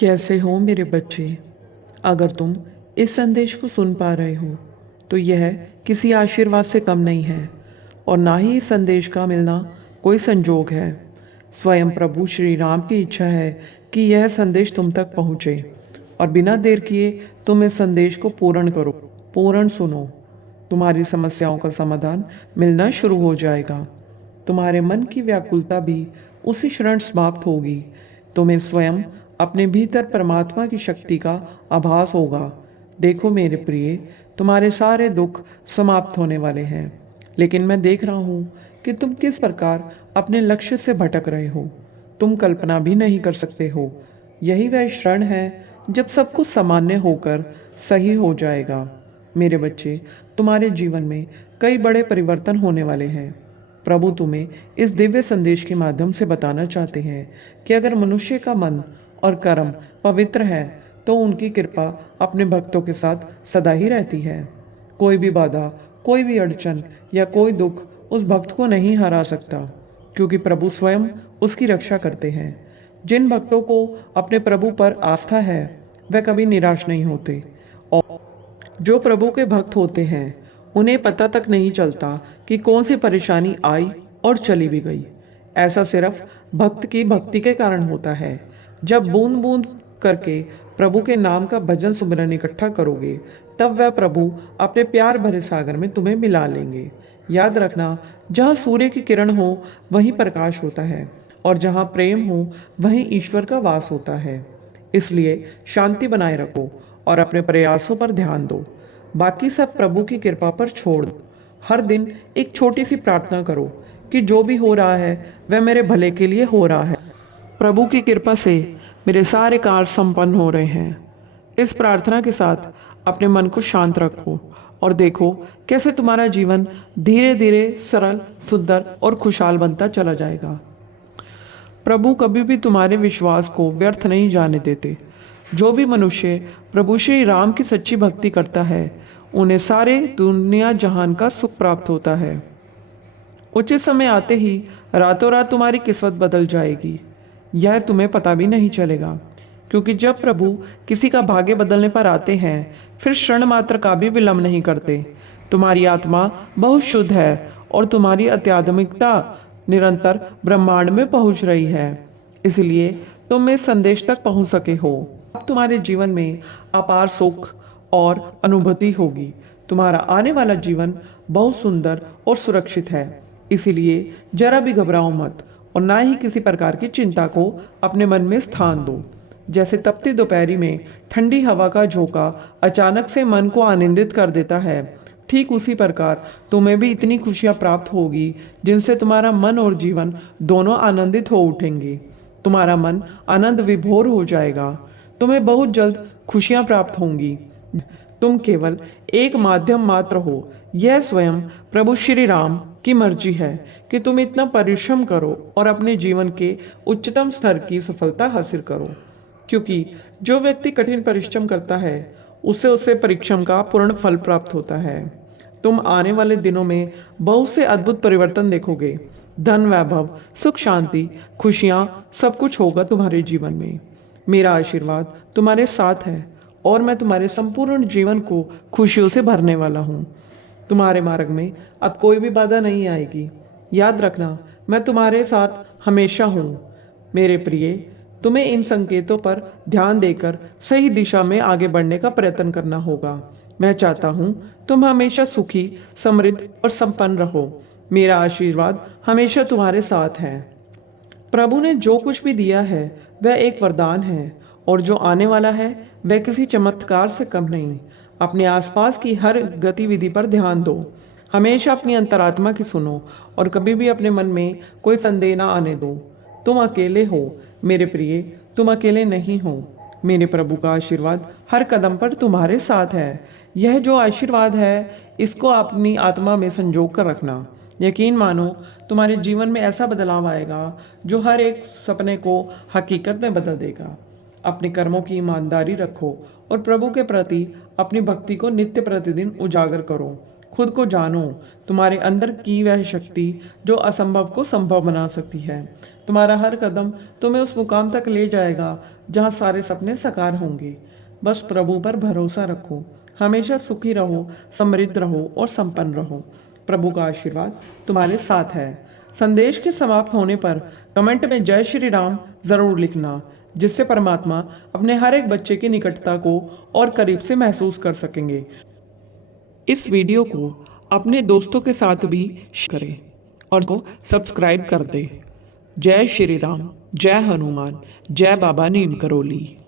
कैसे हो मेरे बच्चे। अगर तुम इस संदेश को सुन पा रहे हो तो यह किसी आशीर्वाद से कम नहीं है और ना ही इस संदेश का मिलना कोई संजोग है। स्वयं प्रभु श्री राम की इच्छा है कि यह संदेश तुम तक पहुँचे और बिना देर किए तुम इस संदेश को पूर्ण करो, पूर्ण सुनो। तुम्हारी समस्याओं का समाधान मिलना शुरू हो जाएगा। तुम्हारे मन की व्याकुलता भी उसी क्षण समाप्त होगी। तुम्हें स्वयं अपने भीतर परमात्मा की शक्ति का आभास होगा। देखो मेरे प्रिय, तुम्हारे सारे दुख समाप्त होने वाले हैं। लेकिन मैं देख रहा हूँ कि तुम किस प्रकार अपने लक्ष्य से भटक रहे हो। तुम कल्पना भी नहीं कर सकते हो। यही वह क्षण है जब सब कुछ सामान्य होकर सही हो जाएगा। मेरे बच्चे, तुम्हारे जीवन में कई बड़े परिवर्तन होने वाले हैं। प्रभु तुम्हें इस दिव्य संदेश के माध्यम से बताना चाहते हैं कि अगर मनुष्य का मन और कर्म पवित्र है तो उनकी कृपा अपने भक्तों के साथ सदा ही रहती है। कोई भी बाधा, कोई भी अड़चन या कोई दुख उस भक्त को नहीं हरा सकता, क्योंकि प्रभु स्वयं उसकी रक्षा करते हैं। जिन भक्तों को अपने प्रभु पर आस्था है वह कभी निराश नहीं होते, और जो प्रभु के भक्त होते हैं उन्हें पता तक नहीं चलता कि कौन सी परेशानी आई और चली भी गई। ऐसा सिर्फ भक्त की भक्ति के कारण होता है। जब बूंद बूंद करके प्रभु के नाम का भजन सुमिरन इकट्ठा करोगे तब वह प्रभु अपने प्यार भरे सागर में तुम्हें मिला लेंगे। याद रखना, जहाँ सूर्य की किरण हो वहीं प्रकाश होता है और जहाँ प्रेम हो वहीं ईश्वर का वास होता है। इसलिए शांति बनाए रखो और अपने प्रयासों पर ध्यान दो। बाकी सब प्रभु की कृपा पर छोड़ दो। हर दिन एक छोटी सी प्रार्थना करो कि जो भी हो रहा है वह मेरे भले के लिए हो रहा है। प्रभु की कृपा से मेरे सारे कार्य संपन्न हो रहे हैं। इस प्रार्थना के साथ अपने मन को शांत रखो और देखो कैसे तुम्हारा जीवन धीरे धीरे सरल, सुंदर और खुशहाल बनता चला जाएगा। प्रभु कभी भी तुम्हारे विश्वास को व्यर्थ नहीं जाने देते। जो भी मनुष्य प्रभु श्री राम की सच्ची भक्ति करता है उन्हें सारे दुनिया जहान का सुख प्राप्त होता है। उचित समय आते ही रातों रात तुम्हारी किस्मत बदल जाएगी। यह तुम्हें पता भी नहीं चलेगा, क्योंकि जब प्रभु किसी का भाग्य बदलने पर आते हैं फिर क्षण मात्र का भी विलंब नहीं करते। तुम्हारी आत्मा बहुत शुद्ध है और तुम्हारी आध्यात्मिकता निरंतर ब्रह्मांड में पहुंच रही है, इसलिए तुम इस संदेश तक पहुंच सके हो। अब तुम्हारे जीवन में अपार सुख और अनुभूति होगी। तुम्हारा आने वाला जीवन बहुत सुंदर और सुरक्षित है, इसीलिए जरा भी घबराओ मत और ना ही किसी प्रकार की चिंता को अपने मन में स्थान दो। जैसे तपती दोपहरी में ठंडी हवा का झोंका अचानक से मन को आनंदित कर देता है, ठीक उसी प्रकार तुम्हें भी इतनी खुशियाँ प्राप्त होगी जिनसे तुम्हारा मन और जीवन दोनों आनंदित हो उठेंगे। तुम्हारा मन आनंद विभोर हो जाएगा। तुम्हें बहुत जल्द खुशियाँ प्राप्त होंगी। तुम केवल एक माध्यम मात्र हो। यह स्वयं प्रभु श्री राम की मर्जी है कि तुम इतना परिश्रम करो और अपने जीवन के उच्चतम स्तर की सफलता हासिल करो, क्योंकि जो व्यक्ति कठिन परिश्रम करता है उससे परिश्रम का पूर्ण फल प्राप्त होता है। तुम आने वाले दिनों में बहुत से अद्भुत परिवर्तन देखोगे। धन, वैभव, सुख, शांति, खुशियाँ, सब कुछ होगा तुम्हारे जीवन में। मेरा आशीर्वाद तुम्हारे साथ है और मैं तुम्हारे संपूर्ण जीवन को खुशियों से भरने वाला हूँ। तुम्हारे मार्ग में अब कोई भी बाधा नहीं आएगी। याद रखना, मैं तुम्हारे साथ हमेशा हूँ। मेरे प्रिय, तुम्हें इन संकेतों पर ध्यान देकर सही दिशा में आगे बढ़ने का प्रयत्न करना होगा। मैं चाहता हूँ तुम हमेशा सुखी, समृद्ध और संपन्न रहो। मेरा आशीर्वाद हमेशा तुम्हारे साथ है। प्रभु ने जो कुछ भी दिया है वह एक वरदान है और जो आने वाला है वह किसी चमत्कार से कम नहीं। अपने आसपास की हर गतिविधि पर ध्यान दो। हमेशा अपनी अंतरात्मा की सुनो और कभी भी अपने मन में कोई संदेह ना आने दो। तुम अकेले हो मेरे प्रिय, तुम अकेले नहीं हो। मेरे प्रभु का आशीर्वाद हर कदम पर तुम्हारे साथ है। यह जो आशीर्वाद है इसको अपनी आत्मा में संजो कर रखना। यकीन मानो, तुम्हारे जीवन में ऐसा बदलाव आएगा जो हर एक सपने को हकीकत में बदल देगा। अपने कर्मों की ईमानदारी रखो और प्रभु के प्रति अपनी भक्ति को नित्य प्रतिदिन उजागर करो। खुद को जानो, तुम्हारे अंदर की वह शक्ति जो असंभव को संभव बना सकती है। तुम्हारा हर कदम तुम्हें उस मुकाम तक ले जाएगा जहाँ सारे सपने साकार होंगे। बस प्रभु पर भरोसा रखो, हमेशा सुखी रहो, समृद्ध रहो और संपन्न रहो। प्रभु का आशीर्वाद तुम्हारे साथ है। संदेश के समाप्त होने पर कमेंट में जय श्री राम जरूर लिखना, जिससे परमात्मा अपने हर एक बच्चे की निकटता को और करीब से महसूस कर सकेंगे। इस वीडियो को अपने दोस्तों के साथ भी शेयर करें और को सब्सक्राइब कर दें। जय श्री राम, जय हनुमान, जय बाबा नीम करोली।